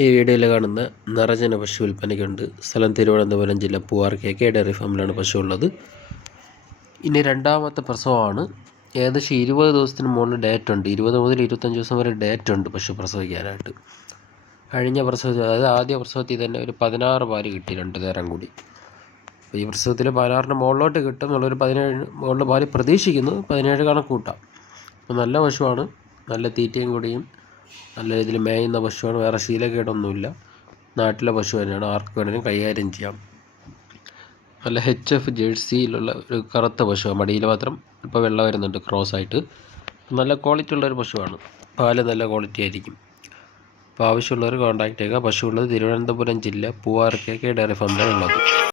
ഈ വീഡിയോയിൽ കാണുന്ന നിറജന പശു വിൽപ്പനയ്ക്കുണ്ട്. സ്ഥലം തിരുവനന്തപുരം ജില്ല പൂവാർ കെ കെ ഡയറി ഫാമിലാണ് പശു ഉള്ളത്. ഇനി രണ്ടാമത്തെ പ്രസവമാണ്. ഏകദേശം ഇരുപത് ദിവസത്തിന് മുകളിൽ ഡേറ്റ് ഉണ്ട്. ഇരുപത് മുതൽ ഇരുപത്തഞ്ച് ദിവസം വരെ ഡേറ്റ് ഉണ്ട് പശു പ്രസവിക്കാനായിട്ട്. കഴിഞ്ഞ പ്രസവത്തിൽ അതായത് ആദ്യ പ്രസവത്തിൽ തന്നെ ഒരു പതിനാറ് പാൽ കിട്ടി രണ്ട് നേരം കൂടി. അപ്പോൾ ഈ പ്രസവത്തിൽ പതിനാറിന് മുകളിലോട്ട് കിട്ടും എന്നുള്ളൊരു പതിനേഴ് മുകളിൽ പാൽ പ്രതീക്ഷിക്കുന്നു. പതിനേഴ് കണക്ക് കൂട്ടാം. അപ്പോൾ നല്ല പശുവാണ്. നല്ല തീറ്റയും കൂടിയും നല്ല രീതിയിൽ മേയുന്ന പശുവാണ്. വേറെ ശീലക്കേടൊന്നുമില്ല നാട്ടിലെ പശു തന്നെയാണ്. ആർക്ക് വേണമെങ്കിലും കൈകാര്യം ചെയ്യാം. നല്ല എച്ച് എഫ് ജേഴ്സിയിലുള്ള ഒരു കറുത്ത പശുവാണ്. മടിയിൽ മാത്രം ഇപ്പോൾ വെള്ളം വരുന്നുണ്ട് ക്രോസ് ആയിട്ട്. നല്ല ക്വാളിറ്റി ഉള്ളൊരു പശുവാണ്. പാൽ നല്ല ക്വാളിറ്റി ആയിരിക്കും. അപ്പോൾ ആവശ്യമുള്ളവർ കോൺടാക്റ്റ് ചെയ്യുക. പശു ഉള്ളത് തിരുവനന്തപുരം ജില്ല പൂവാർ കെ കെ ഡയറി ഫാമിലാണ് ഉള്ളത്.